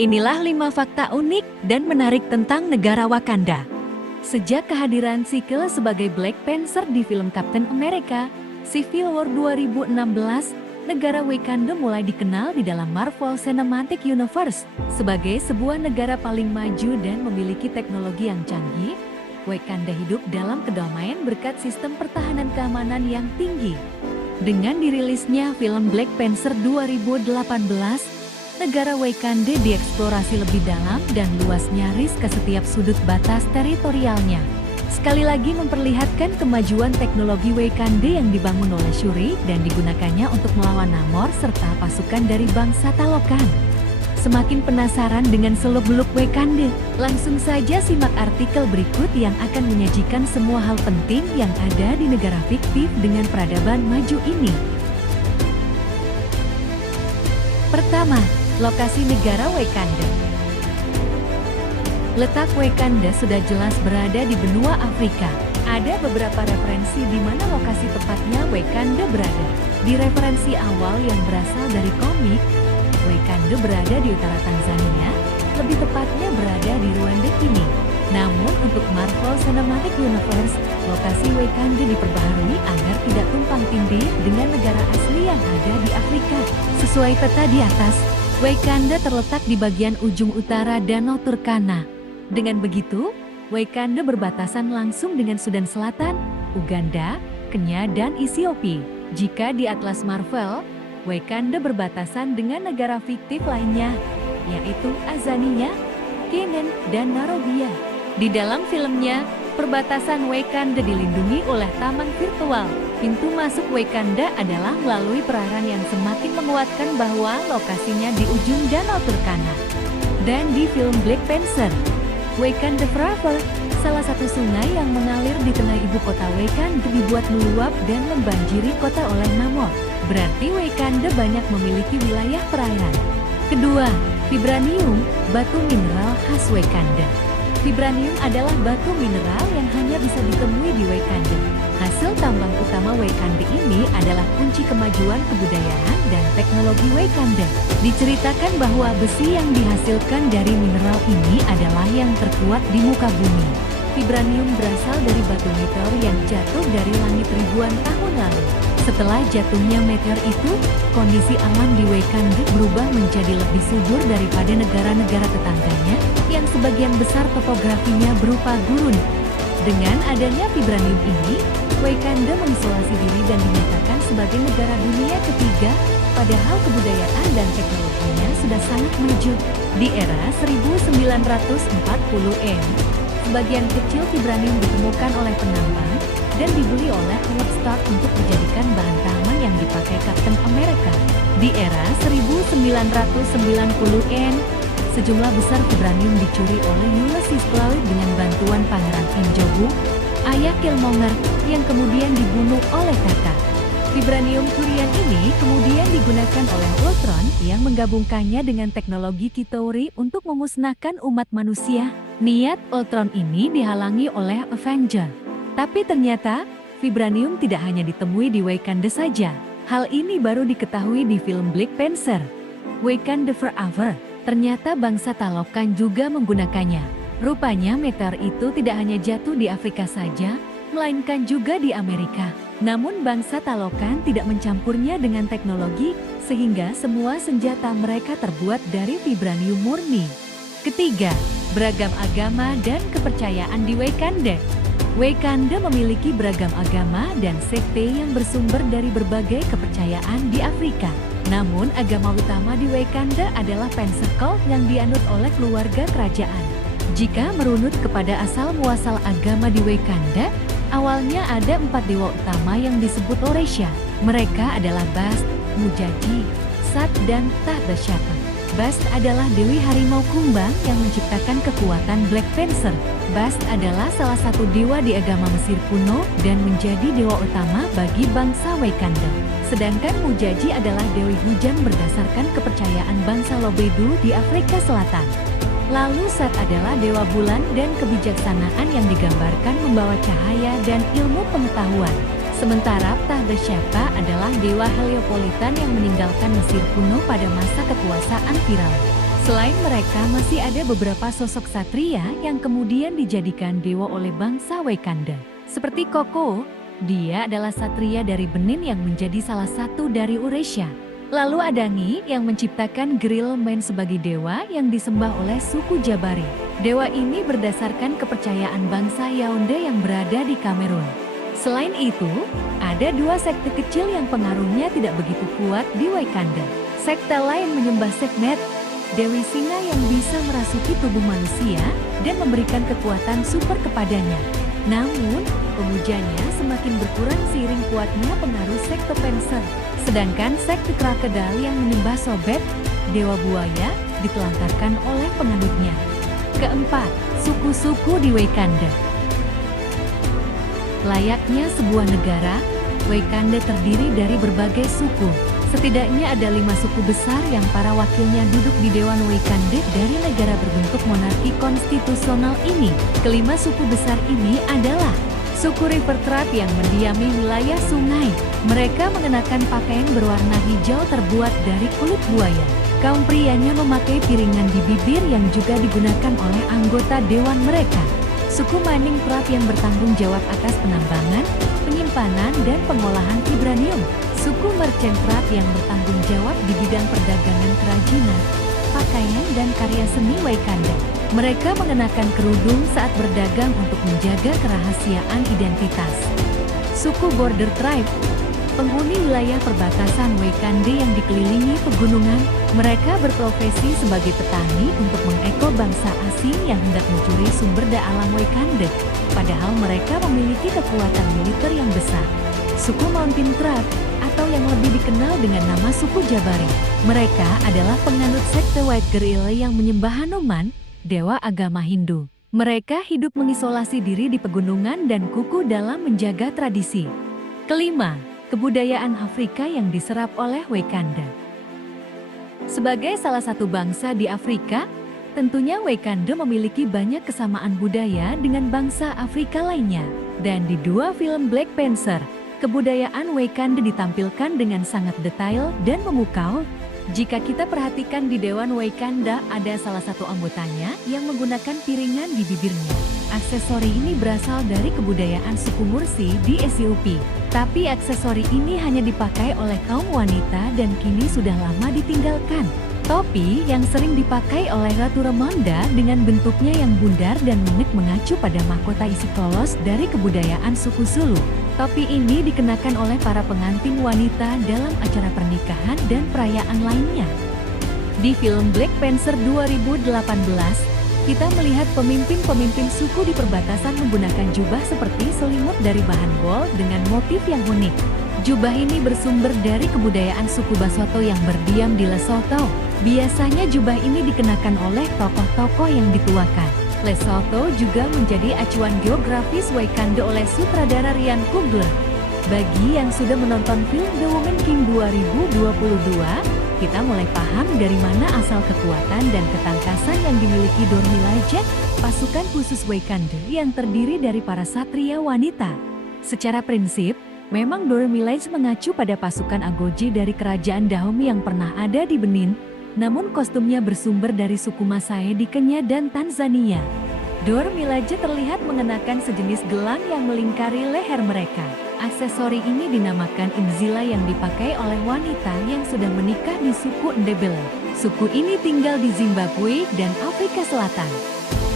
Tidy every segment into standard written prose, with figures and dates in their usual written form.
Inilah 5 fakta unik dan menarik tentang negara Wakanda. Sejak kehadiran Sikle sebagai Black Panther di film Captain America Civil War 2016, negara Wakanda mulai dikenal di dalam Marvel Cinematic Universe sebagai sebuah negara paling maju dan memiliki teknologi yang canggih. Wakanda hidup dalam kedamaian berkat sistem pertahanan keamanan yang tinggi. Dengan dirilisnya film Black Panther 2018, negara Wakanda dieksplorasi lebih dalam dan luas, nyaris ke setiap sudut batas teritorialnya. Sekali lagi memperlihatkan kemajuan teknologi Wakanda yang dibangun oleh Shuri dan digunakannya untuk melawan Namor serta pasukan dari bangsa Talokan. Semakin penasaran dengan seluk-beluk Wakanda? Langsung saja simak artikel berikut yang akan menyajikan semua hal penting yang ada di negara fiktif dengan peradaban maju ini. Pertama, lokasi negara Wakanda. Letak Wakanda sudah jelas berada di benua Afrika. Ada beberapa referensi di mana lokasi tepatnya Wakanda berada. Di referensi awal yang berasal dari komik, Wakanda berada di utara Tanzania, lebih tepatnya berada di Rwanda kini. Namun untuk Marvel Cinematic Universe, lokasi Wakanda diperbaharui agar tidak tumpang tindih dengan negara asli yang ada di Afrika. Sesuai peta di atas, Wakanda terletak di bagian ujung utara Danau Turkana. Dengan begitu, Wakanda berbatasan langsung dengan Sudan Selatan, Uganda, Kenya, dan Ethiopia. Jika di Atlas Marvel, Wakanda berbatasan dengan negara fiktif lainnya, yaitu Azania, Canaan, dan Narobia. Di dalam filmnya, perbatasan Wakanda dilindungi oleh taman virtual. Pintu masuk Wakanda adalah melalui perairan yang semakin menguatkan bahwa lokasinya di ujung Danau Turkana. Dan di film Black Panther, Wakanda Forever, salah satu sungai yang mengalir di tengah ibu kota Wakanda dibuat meluap dan membanjiri kota oleh Namor. Berarti Wakanda banyak memiliki wilayah perairan. Kedua, vibranium, batu mineral khas Wakanda. Vibranium adalah batu mineral yang hanya bisa ditemui di Wakanda. Hasil tambang utama Wakanda ini adalah kunci kemajuan kebudayaan dan teknologi Wakanda. Diceritakan bahwa besi yang dihasilkan dari mineral ini adalah yang terkuat di muka bumi. Vibranium berasal dari batu meteor yang jatuh dari langit ribuan tahun lalu. Setelah jatuhnya meteor itu, kondisi alam di Wakanda berubah menjadi lebih subur daripada negara-negara tetangganya, yang sebagian besar topografinya berupa gurun. Dengan adanya vibranium ini, Wakanda mengisolasi diri dan dinyatakan sebagai negara dunia ketiga, padahal kebudayaan dan teknologinya sudah sangat maju. Di era 1940-an, sebagian kecil vibranium ditemukan oleh penambang dan dibeli oleh Howard Stark untuk dijadikan bahan taman yang dipakai Captain America. Di era 1990-an, sejumlah besar vibranium dicuri oleh Ulysses Claw dengan bantuan Pangeran N'Jobu, ayah Killmonger, yang kemudian dibunuh oleh kakak. Vibranium curian ini kemudian digunakan oleh Ultron yang menggabungkannya dengan teknologi Chitauri untuk memusnahkan umat manusia. Niat Ultron ini dihalangi oleh Avenger. Tapi ternyata, vibranium tidak hanya ditemui di Wakanda saja. Hal ini baru diketahui di film Black Panther, Wakanda Forever. Ternyata bangsa Talokan juga menggunakannya. Rupanya meteor itu tidak hanya jatuh di Afrika saja, melainkan juga di Amerika. Namun bangsa Talokan tidak mencampurnya dengan teknologi, sehingga semua senjata mereka terbuat dari vibranium murni. Ketiga, beragam agama dan kepercayaan di Wakanda. Wakanda memiliki beragam agama dan sekte yang bersumber dari berbagai kepercayaan di Afrika. Namun agama utama di Wakanda adalah Pensacola yang dianut oleh keluarga kerajaan. Jika merunut kepada asal-muasal agama di Wakanda, awalnya ada 4 dewa utama yang disebut Oresha. Mereka adalah Bast, Mujaji, Sat, dan Tahdashata. Bast adalah dewi harimau kumbang yang menciptakan kekuatan Black Panther. Bast adalah salah satu dewa di agama Mesir kuno dan menjadi dewa utama bagi bangsa Wakanda. Sedangkan Mujaji adalah dewi hujan berdasarkan kepercayaan bangsa Lobedu di Afrika Selatan. Lalu Sat adalah dewa bulan dan kebijaksanaan yang digambarkan membawa cahaya dan ilmu pengetahuan. Sementara Tahdashata adalah dewa Heliopolitan yang meninggalkan Mesir kuno pada masa kekuasaan Firaun. Selain mereka, masih ada beberapa sosok satria yang kemudian dijadikan dewa oleh bangsa Wakanda. Seperti Koko, dia adalah satria dari Benin yang menjadi salah satu dari Uresha. Lalu ada Ngi yang menciptakan Grill Man sebagai dewa yang disembah oleh suku Jabari. Dewa ini berdasarkan kepercayaan bangsa Yaounde yang berada di Kamerun. Selain itu, ada dua sekte kecil yang pengaruhnya tidak begitu kuat di Wakanda. Sekte lain menyembah Sekhmet, Dewi Singa yang bisa merasuki tubuh manusia dan memberikan kekuatan super kepadanya. Namun, pemujanya semakin berkurang seiring kuatnya pengaruh sekte Panzer. Sedangkan sekte Crocodile yang menyembah Sobek, dewa buaya, ditelantarkan oleh penganutnya. Keempat, suku-suku di Wakanda. Layaknya sebuah negara, Wakanda terdiri dari berbagai suku. Setidaknya ada 5 suku besar yang para wakilnya duduk di Dewan Wakanda dari negara berbentuk monarki konstitusional ini. Kelima suku besar ini adalah suku River Tribe yang mendiami wilayah sungai. Mereka mengenakan pakaian berwarna hijau terbuat dari kulit buaya. Kaum prianya memakai piringan di bibir yang juga digunakan oleh anggota dewan mereka. Suku Manning Tribe yang bertanggung jawab atas penambangan, penyimpanan, dan pengolahan vibranium. Suku Merchant Tribe yang bertanggung jawab di bidang perdagangan kerajinan, pakaian, dan karya seni Wakanda. Mereka mengenakan kerudung saat berdagang untuk menjaga kerahasiaan identitas. Suku Border Tribe, penghuni wilayah perbatasan Wakanda yang dikelilingi pegunungan, mereka berprofesi sebagai petani untuk mengeko bangsa asing yang hendak mencuri sumber daya alam Wakanda, padahal mereka memiliki kekuatan militer yang besar. Suku Mountain Tribe, atau yang lebih dikenal dengan nama suku Jabari. Mereka adalah penganut sekte White Guerrilla yang menyembah Hanuman, dewa agama Hindu. Mereka hidup mengisolasi diri di pegunungan dan kuku dalam menjaga tradisi. Kelima, kebudayaan Afrika yang diserap oleh Wakanda. Sebagai salah satu bangsa di Afrika, tentunya Wakanda memiliki banyak kesamaan budaya dengan bangsa Afrika lainnya. Dan di dua film Black Panther, kebudayaan Wakanda ditampilkan dengan sangat detail dan memukau. Jika kita perhatikan di Dewan Wakanda, ada salah satu anggotanya yang menggunakan piringan di bibirnya. Aksesori ini berasal dari kebudayaan suku Mursi di Ethiopia. Tapi aksesori ini hanya dipakai oleh kaum wanita dan kini sudah lama ditinggalkan. Topi yang sering dipakai oleh Ratu Ramonda dengan bentuknya yang bundar dan unik mengacu pada mahkota isi kolos dari kebudayaan suku Zulu. Topi ini dikenakan oleh para pengantin wanita dalam acara pernikahan dan perayaan lainnya. Di film Black Panther 2018, kita melihat pemimpin-pemimpin suku di perbatasan menggunakan jubah seperti selimut dari bahan wol dengan motif yang unik. Jubah ini bersumber dari kebudayaan suku Basotho yang berdiam di Lesotho. Biasanya jubah ini dikenakan oleh tokoh-tokoh yang dituakan. Lesotho juga menjadi acuan geografis Wakanda oleh sutradara Ryan Coogler. Bagi yang sudah menonton film The Woman King 2022, kita mulai paham dari mana asal kekuatan dan ketangkasan yang dimiliki Dor-Milaje, pasukan khusus Wakanda yang terdiri dari para satria wanita. Secara prinsip, memang Dor-Milaje mengacu pada pasukan Agoji dari kerajaan Dahomey yang pernah ada di Benin, namun kostumnya bersumber dari suku Maasai di Kenya dan Tanzania. Dor-Milaje terlihat mengenakan sejenis gelang yang melingkari leher mereka. Aksesori ini dinamakan inzila yang dipakai oleh wanita yang sudah menikah di suku Ndebele. Suku ini tinggal di Zimbabwe dan Afrika Selatan.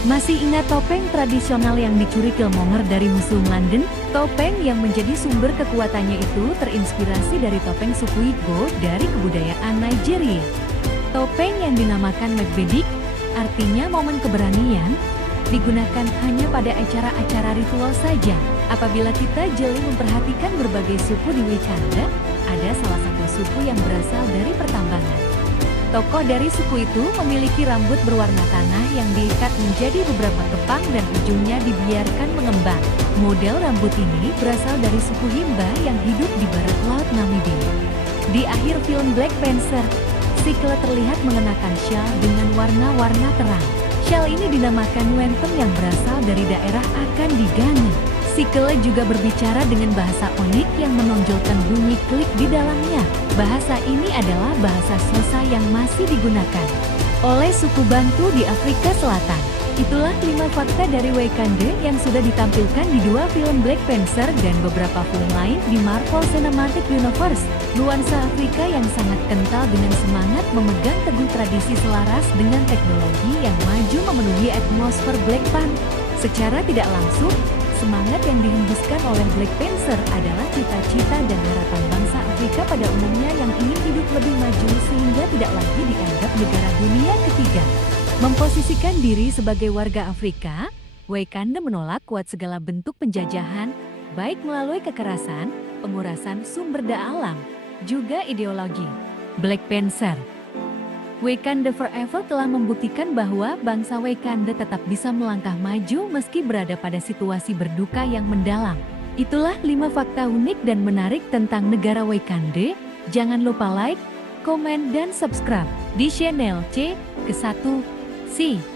Masih ingat topeng tradisional yang dicuri Killmonger dari museum London? Topeng yang menjadi sumber kekuatannya itu terinspirasi dari topeng suku Igbo dari kebudayaan Nigeria. Topeng yang dinamakan Megbedik, artinya momen keberanian, digunakan hanya pada acara-acara ritual saja. Apabila kita jeli memperhatikan berbagai suku di Wakanda, ada salah satu suku yang berasal dari pertambangan. Tokoh dari suku itu memiliki rambut berwarna tanah yang diikat menjadi beberapa kepang dan ujungnya dibiarkan mengembang. Model rambut ini berasal dari suku Himba yang hidup di barat laut Namibia. Di akhir film Black Panther, Sikle terlihat mengenakan syal dengan warna-warna terang. Syal ini dinamakan Wentem yang berasal dari daerah Akan di Ghana. Sikle juga berbicara dengan bahasa unik yang menonjolkan bunyi klik di dalamnya. Bahasa ini adalah bahasa Xhosa yang masih digunakan. oleh suku Bantu di Afrika Selatan. Itulah 5 fakta dari Wakanda yang sudah ditampilkan di 2 film Black Panther dan beberapa film lain di Marvel Cinematic Universe. Nuansa Afrika yang sangat kental dengan semangat memegang teguh tradisi selaras dengan teknologi yang maju memenuhi atmosfer Black Panther. Secara tidak langsung, semangat yang dihembuskan oleh Black Panther adalah cita-cita dan harapan bangsa Afrika pada umumnya yang ingin hidup lebih maju sehingga tidak lagi dianggap negara dunia ketiga. Memposisikan diri sebagai warga Afrika, Wakanda menolak kuat segala bentuk penjajahan, baik melalui kekerasan, pengurasan sumber daya alam, juga ideologi. Black Panther Wakanda Forever telah membuktikan bahwa bangsa Wakanda tetap bisa melangkah maju meski berada pada situasi berduka yang mendalam. Itulah 5 fakta unik dan menarik tentang negara Wakanda. Jangan lupa like, komen, dan subscribe di channel C ke 1.